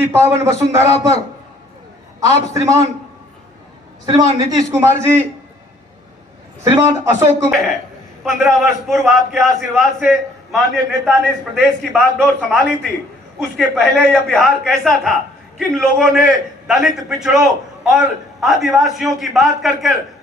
की पावन वसुंधरा पर आप श्रीमान नीतीश कुमार जी, श्रीमान अशोक कुमार 15 वर्ष पूर्व आपके आशीर्वाद से माननीय नेता ने इस प्रदेश की बागडोर संभाली थी। उसके पहले यह बिहार कैसा था? किन लोगों ने दलित, पिछड़ों और आदिवासियों की बात कर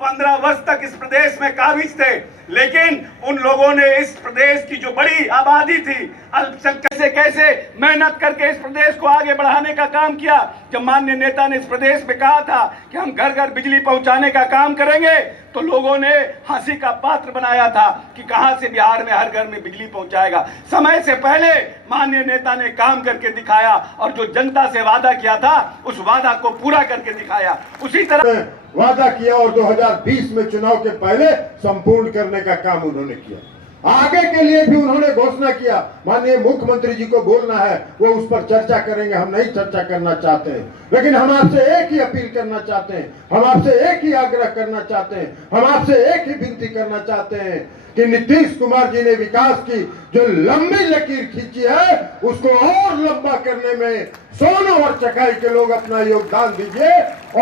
15 वर्ष तक इस प्रदेश में काबिज थे, लेकिन उन लोगों ने इस प्रदेश की जो बड़ी आबादी थी अल्पसंख्यक से कैसे मेहनत करके इस प्रदेश को आगे बढ़ाने का काम किया। जब माननीय नेता ने इस प्रदेश में कहा था कि हम घर घर बिजली पहुंचाने का काम करेंगे, तो लोगों ने हंसी का पात्र बनाया था कि कहां से बिहार में हर घर में बिजली पहुंचाएगा। समय से पहले माननीय नेता ने काम करके दिखाया और जो जनता से वादा किया था उस वादा को पूरा करके दिखाया। उसी तरह वादा किया और 2020 में चुनाव के पहले संपूर्ण करने का काम उन्होंने किया। आगे के लिए भी उन्होंने घोषणा किया। माननीय मुख्यमंत्री जी को बोलना है, वो उस पर चर्चा करेंगे, हम नहीं चर्चा करना चाहते हैं। लेकिन हम आपसे एक ही अपील करना चाहते हैं, हम आपसे एक ही आग्रह करना चाहते हैं, हम आपसे एक ही विनती करना चाहते हैं कि नीतीश कुमार जी ने विकास की जो लंबी लकीर खींची है उसको और लंबा करने में सोनू और चकाई के लोग अपना योगदान दीजिए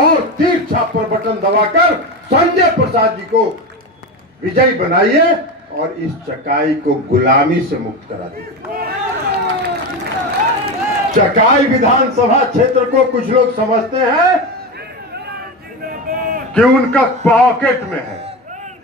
और तीर छाप पर बटन दबाकर संजय प्रसाद जी को विजयी बनाइए और इस चकाई को गुलामी से मुक्त करा दीजिए। चकाई विधानसभा क्षेत्र को कुछ लोग समझते हैं कि उनका पॉकेट में है।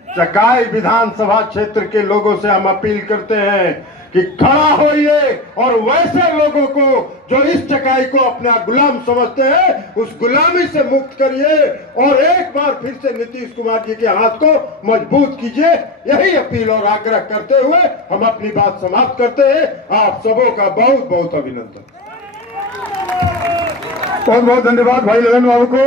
चकाई विधानसभा क्षेत्र के लोगों से हम अपील करते हैं कि खड़ा होइए और वैसे लोगों को जो इस चकाई को अपना गुलाम समझते हैं उस गुलामी से मुक्त करिए और एक बार फिर से नीतीश कुमार जी के हाथ को मजबूत कीजिए। यही अपील और आग्रह करते हुए हम अपनी बात समाप्त करते हैं। आप सबों का बहुत बहुत अभिनंदन। बहुत बहुत धन्यवाद भाई ललन बाबू को,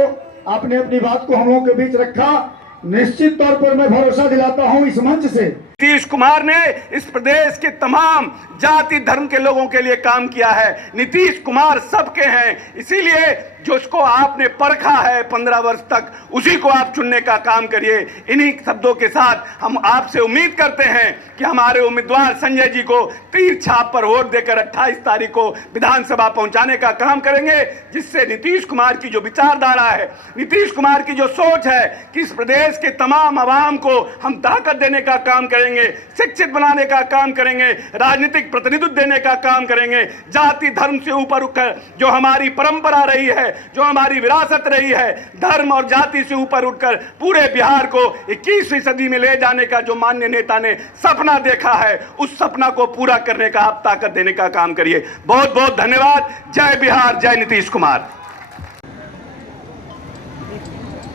आपने अपनी बात को हम लोगों के बीच रखा। निश्चित तौर पर मैं भरोसा दिलाता हूं इस मंच से नीतीश कुमार ने इस प्रदेश के तमाम जाति धर्म के लोगों के लिए काम किया है। नीतीश कुमार सबके हैं, इसीलिए जो उसको आपने परखा है 15 वर्ष तक, उसी को आप चुनने का काम करिए। इन्हीं शब्दों के साथ हम आपसे उम्मीद करते हैं कि हमारे उम्मीदवार संजय जी को तीर छाप पर वोट देकर 28 तारीख को विधानसभा पहुंचाने का काम करेंगे, जिससे नीतीश कुमार की जो विचारधारा है, नीतीश कुमार की जो सोच है कि इस प्रदेश के तमाम आवाम को हम ताकत देने का काम करेंगे, शिक्षित बनाने का काम करेंगे, राजनीतिक प्रतिनिधित्व देने का काम करेंगे, जाति धर्म से ऊपर उठकर जो हमारी परंपरा रही है, जो हमारी विरासत रही है, धर्म और जाति से ऊपर उठकर पूरे बिहार को 21वीं सदी में ले जाने का जो माननीय नेता ने सपना देखा है, उस सपना को पूरा करने का आप ताकत देने का काम करिए। बहुत बहुत धन्यवाद। जय बिहार, जय नीतीश कुमार।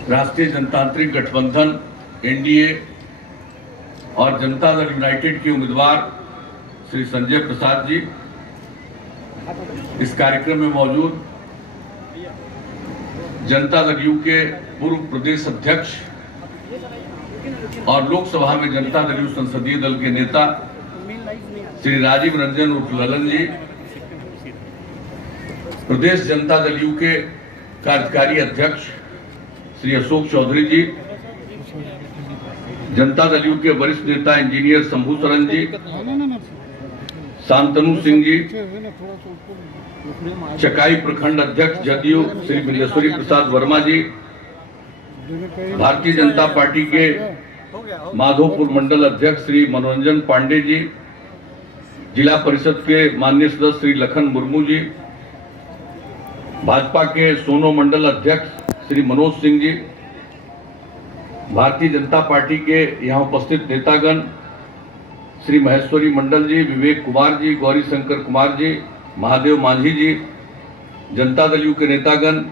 राष्ट्रीय जनतांत्रिक गठबंधन एनडीए और जनता दल यूनाइटेड के उम्मीदवार श्री संजय प्रसाद जी इस कार्यक्रम में मौजूद, जनता दल यू के पूर्व प्रदेश अध्यक्ष और लोकसभा में जनता दल यू संसदीय दल के नेता श्री राजीव रंजन उर्फ ललन जी, प्रदेश जनता दल यू के कार्यकारी अध्यक्ष श्री अशोक चौधरी जी, जनता दल यू के वरिष्ठ नेता इंजीनियर शंभू सरन जी, शांतनु सिंह जी, चकाई प्रखंड अध्यक्ष जदयू श्री बिंदेश्वरी प्रसाद वर्मा जी, भारतीय जनता पार्टी के माधोपुर मंडल अध्यक्ष श्री मनोरंजन पांडे जी, जिला परिषद के माननीय सदस्य श्री लखन मुर्मू जी, भाजपा के सोनो मंडल अध्यक्ष श्री मनोज सिंह जी, भारतीय जनता पार्टी के यहाँ उपस्थित नेतागण श्री महेश्वरी मंडल जी, विवेक कुमार जी, गौरी शंकर कुमार जी, महादेव मांझी जी, जनता दल यू के नेतागण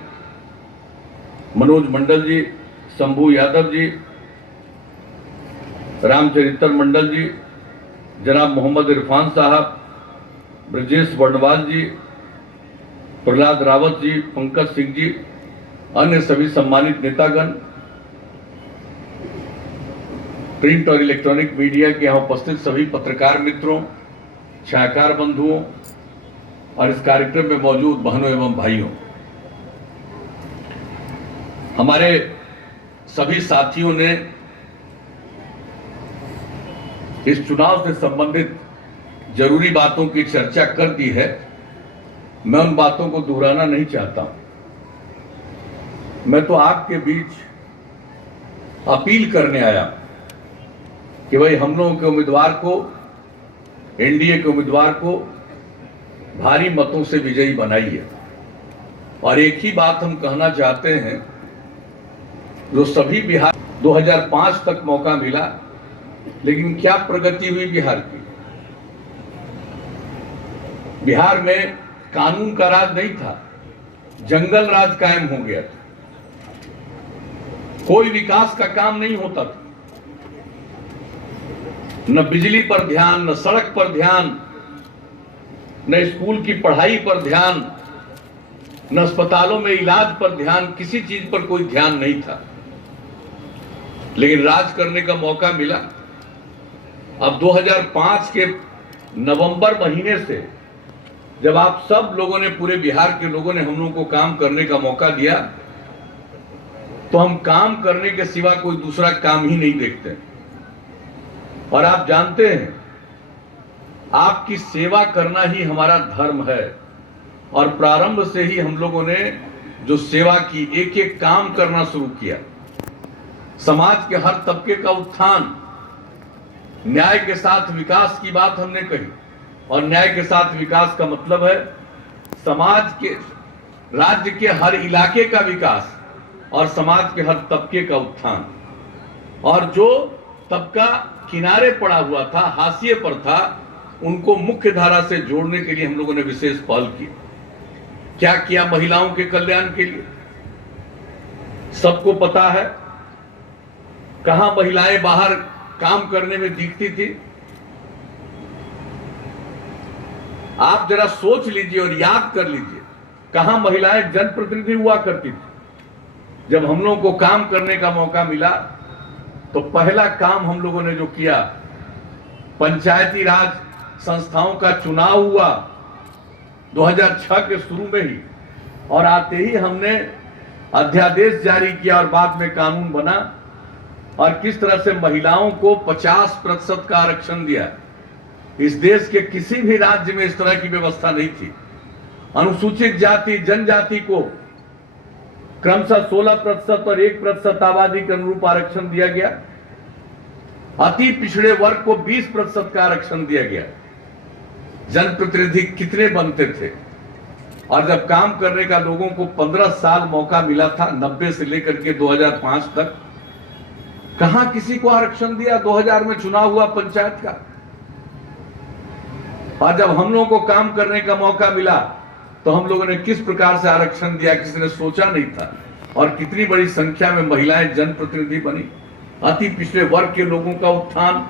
मनोज मंडल जी, शंभू यादव जी, रामचरित्र मंडल जी, जनाब मोहम्मद इरफान साहब, ब्रजेश वर्णवाल जी, प्रहलाद रावत जी, पंकज सिंह जी, अन्य सभी सम्मानित नेतागण, प्रिंट और इलेक्ट्रॉनिक मीडिया के यहाँ उपस्थित सभी पत्रकार मित्रों, छायाकार बंधुओं और इस कार्यक्रम में मौजूद बहनों एवं भाइयों, हमारे सभी साथियों ने इस चुनाव से संबंधित जरूरी बातों की चर्चा कर दी है। मैं उन बातों को दोहराना नहीं चाहता हूं। मैं तो आपके बीच अपील करने आया कि भाई हम लोगों के उम्मीदवार को, एनडीए के उम्मीदवार को भारी मतों से विजयी बनाइए। और एक ही बात हम कहना चाहते हैं, जो सभी बिहार 2005 तक मौका मिला, लेकिन क्या प्रगति हुई बिहार की? बिहार में कानून का राज नहीं था, जंगल राज कायम हो गया था। कोई विकास का काम नहीं होता था, न बिजली पर ध्यान, न सड़क पर ध्यान, न स्कूल की पढ़ाई पर ध्यान, न अस्पतालों में इलाज पर ध्यान, किसी चीज पर कोई ध्यान नहीं था। लेकिन राज करने का मौका मिला। अब 2005 के नवंबर महीने से जब आप सब लोगों ने, पूरे बिहार के लोगों ने हम लोगों को काम करने का मौका दिया, तो हम काम करने के सिवा कोई दूसरा काम ही नहीं देखते। और आप जानते हैं, आपकी सेवा करना ही हमारा धर्म है। और प्रारंभ से ही हम लोगों ने जो सेवा की, एक एक काम करना शुरू किया। समाज के हर तबके का उत्थान, न्याय के साथ विकास की बात हमने कही। और न्याय के साथ विकास का मतलब है समाज के, राज्य के हर इलाके का विकास और समाज के हर तबके का उत्थान। और जो तबका किनारे पड़ा हुआ था, हाशिए पर था, उनको मुख्य धारा से जोड़ने के लिए हम लोगों ने विशेष पहल की। क्या किया महिलाओं के कल्याण के लिए? सबको पता है कहां महिलाएं बाहर काम करने में दिखती थी। आप जरा सोच लीजिए और याद कर लीजिए, कहां महिलाएं जनप्रतिनिधि हुआ करती थी। जब हम लोगों को काम करने का मौका मिला, तो पहला काम हम लोगों ने जो किया, पंचायती राज संस्थाओं का चुनाव हुआ 2006 के शुरू में ही। और आते ही हमने अध्यादेश जारी किया और बाद में कानून बना। और किस तरह से महिलाओं को 50% का आरक्षण दिया। इस देश के किसी भी राज्य में इस तरह की व्यवस्था नहीं थी। अनुसूचित जाति जनजाति को क्रमशः 16% और 1% आबादी के अनुरूप आरक्षण दिया गया। अति पिछड़े वर्ग को 20% का आरक्षण दिया गया। जनप्रतिनिधि कितने बनते थे? और जब काम करने का लोगों को 15 साल मौका मिला था, 90 से लेकर के 2005 तक, कहां किसी को आरक्षण दिया? 2000 में चुनाव हुआ पंचायत का। और जब हम लोगों को काम करने का मौका मिला, तो हम लोगों ने किस प्रकार से आरक्षण दिया, किसी ने सोचा नहीं था। और कितनी बड़ी संख्या में महिलाएं जनप्रतिनिधि बनी। अति पिछड़े वर्ग के लोगों का उत्थान,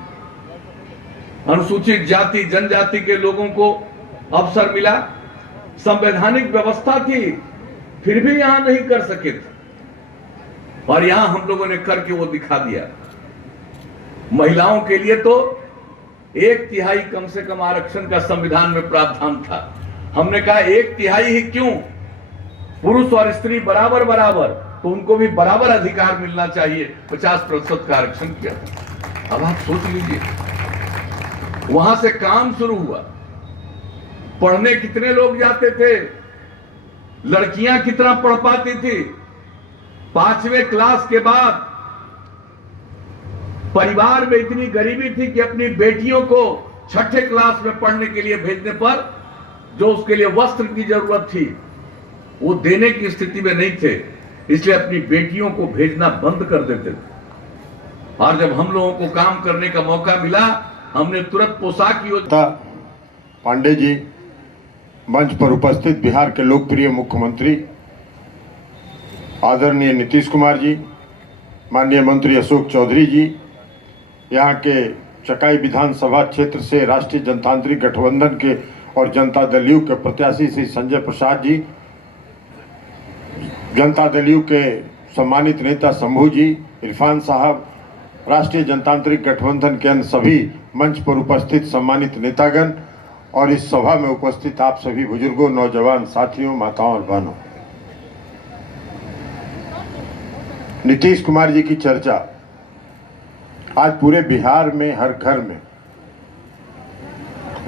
अनुसूचित जाति जनजाति के लोगों को अवसर मिला। संवैधानिक व्यवस्था थी, फिर भी यहां नहीं कर सके थे, और यहां हम लोगों ने करके वो दिखा दिया। महिलाओं के लिए तो 1/3 कम से कम आरक्षण का संविधान में प्रावधान था। हमने कहा 1/3 ही क्यों, पुरुष और स्त्री बराबर बराबर, तो उनको भी बराबर अधिकार मिलना चाहिए। 50% का आरक्षण किया। अब आप सोच लीजिए, वहां से काम शुरू हुआ। पढ़ने कितने लोग जाते थे? लड़कियां कितना पढ़ पाती थी? 5वें क्लास के बाद परिवार में इतनी गरीबी थी कि अपनी बेटियों को 6ठे क्लास में पढ़ने के लिए भेजने पर जो उसके लिए वस्त्र की जरूरत थी, वो देने की स्थिति में नहीं थे। इसलिए अपनी बेटियों को भेजना बंद कर देते थे। और जब हम लोगों को काम करने का मौका मिला, हमने तुरंत पोशाक योजना। पांडे जी, मंच पर उपस्थित बिहार के लोकप्रिय मुख्यमंत्री आदरणीय नीतीश कुमार जी, माननीय मंत्री अशोक चौधरी जी, यहाँ के चकाई विधानसभा क्षेत्र से राष्ट्रीय जनतांत्रिक गठबंधन के और जनता दल यू के प्रत्याशी श्री संजय प्रसाद जी, जनता दल यू के सम्मानित नेता शंभू जी, इरफान साहब, राष्ट्रीय जनतांत्रिक गठबंधन के अन्य सभी मंच पर उपस्थित सम्मानित नेतागण और इस सभा में उपस्थित आप सभी बुजुर्गों, नौजवान साथियों, माताओं और बहनों, नीतीश कुमार जी की चर्चा आज पूरे बिहार में हर घर में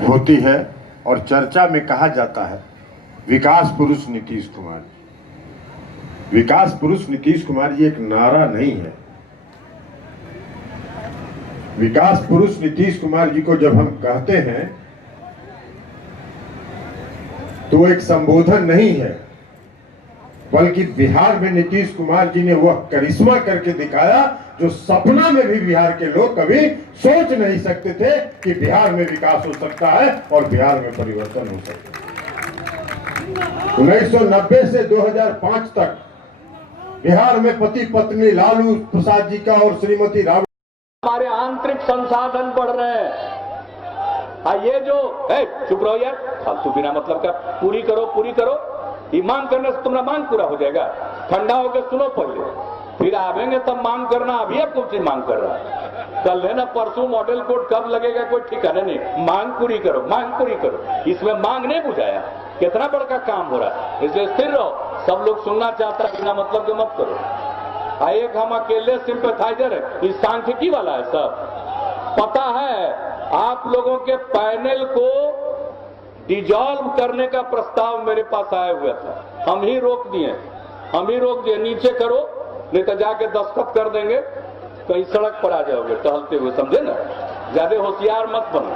होती है। और चर्चा में कहा जाता है विकास पुरुष नीतीश कुमार जी। विकास पुरुष नीतीश कुमार जी एक नारा नहीं है। विकास पुरुष नीतीश कुमार जी को जब हम कहते हैं तो वो एक संबोधन नहीं है, बल्कि बिहार में नीतीश कुमार जी ने वह करिश्मा करके दिखाया जो सपना में भी बिहार के लोग कभी सोच नहीं सकते थे कि बिहार में विकास हो सकता है और बिहार में परिवर्तन हो सकता है। 1990 से 2005 तक बिहार में पति पत्नी लालू प्रसाद जी का और श्रीमती राबड़ी हमारे आंतरिक संसाधन बढ़ रहे हैं। ये जो चुप रहो यार, फालतू बिना मतलब का पूरी करो। ये मांग करने से तुम्हारा मांग पूरा हो जाएगा। ठंडा होकर सुनो पहले, फिर आवेंगे तब मांग करना। अभी आप कौन सी मांग कर रहा है? कल है ना परसों मॉडल कोड कब लगेगा कोई ठिकाना नहीं। मांग पूरी करो। इसमें मांग नहीं बुझाया, कितना बड़का काम हो रहा है। इसलिए स्थिर रहो। सब लोग सुनना चाहता है, बिना मतलब के मत करो। एक हम अकेले सिंपैथाइजर है, इस सांख्यिकी वाला है सब पता है। आप लोगों के पैनल को डिजॉल्व करने का प्रस्ताव मेरे पास आया हुआ था, हम ही रोक दिए। नीचे करो, नहीं तो जाके दस्तखत कर देंगे, कहीं सड़क पर आ जाओगे टहलते हुए, समझे ना। ज्यादा होशियार मत बनो।